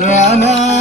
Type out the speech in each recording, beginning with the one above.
Rana.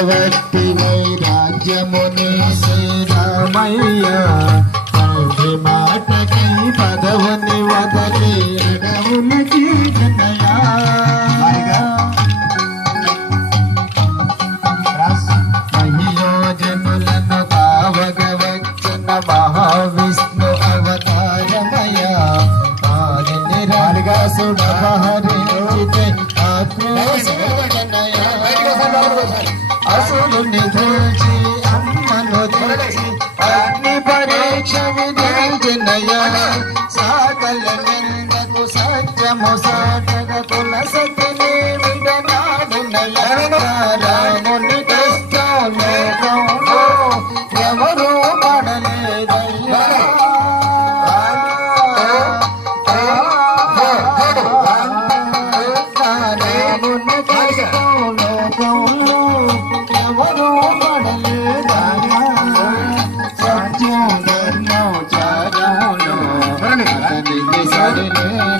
చక్రవర్తి వైరాజ్యముని శ్రీరామయ్య అసలు నిధుల్చి అమ్మను తెలిసి रे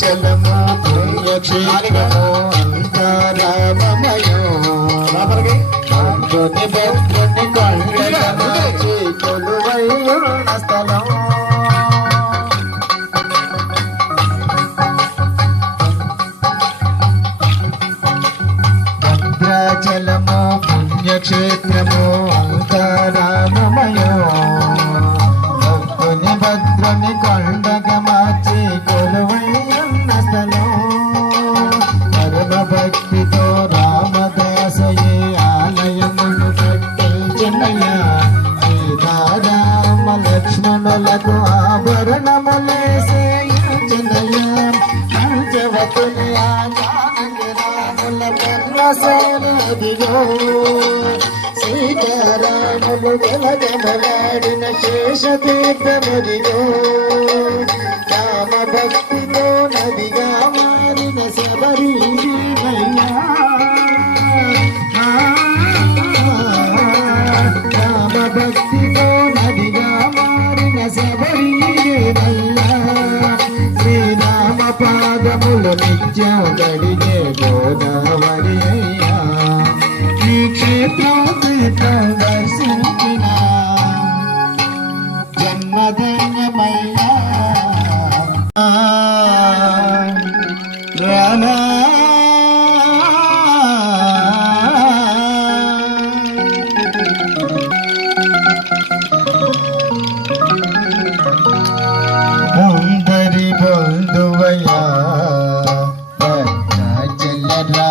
చలము పుణ్యక్షేత్రము అంతరామమయో భక్తుని శంకరాదిగో సీతారాములు గలగమలాడిన శేషతీర్థముదిగో రామ భక్తితో నదిగా మారిన శబరి రామ భక్తితో నదిగా మారిన శబరి శ్రీరామ పాదములు నిత్యం గడిగ రామా అందరి బంధువయ్యా చెల్లరా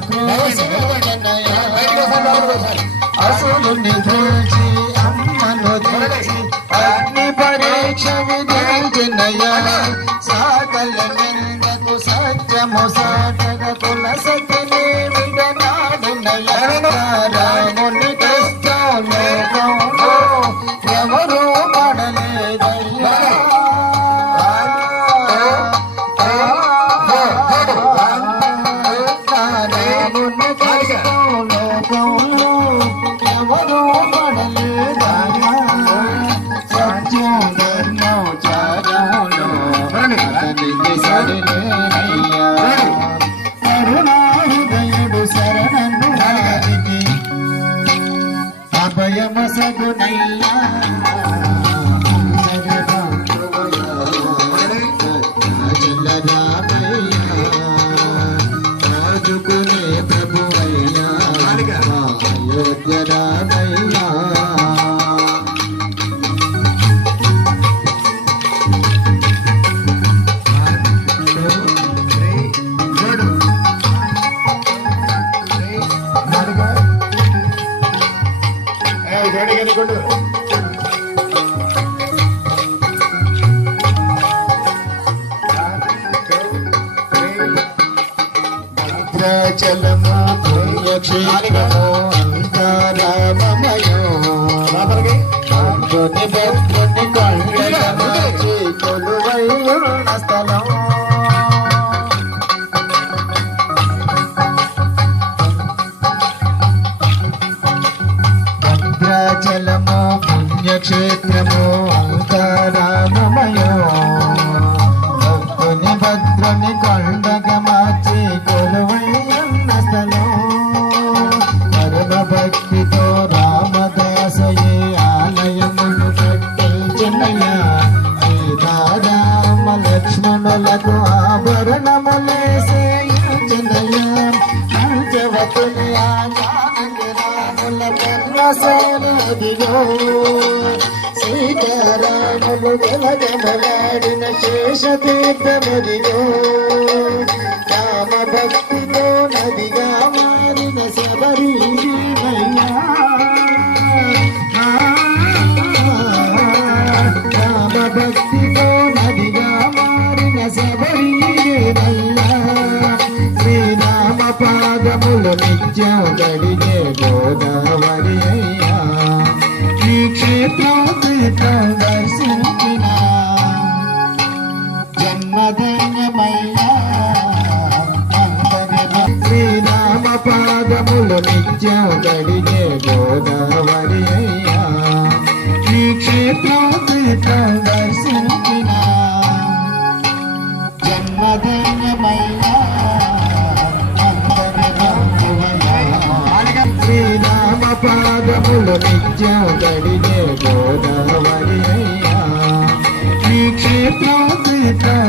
ఆక్రోశనయ అసురుని దృచి ಗಡಿಗಣಿ ಕೊಟ್ಟು కొండగ మార్చి కొలువై ఉన్న స్థలం పరమ భక్తితో రామదాసయే ఆలయమును కట్టించినయ. సీతారామ లక్ష్మణులకు ఆభరణములేసే చిన్నయ పంచవతుని ఆజానంగి రాముల పర్వసేనదిగో సీతారాములు గలగమలాడిన శేషతీర్థమదిగో రామ భక్తితో నదిగా మారిన శబరి ధన్యమయ్యా శ్రీరామ పాదములు నిత్యం గడిగే గోదావరి అయ్యా ఈ క్షేత్రం తీర్థం దర్శించిన జన్మధన్యమయ్యా శ్రీరామ పాదములు నిత్యం గడిగే గోదావరి అయ్యా ఈ క్షేత్రం తీర్థం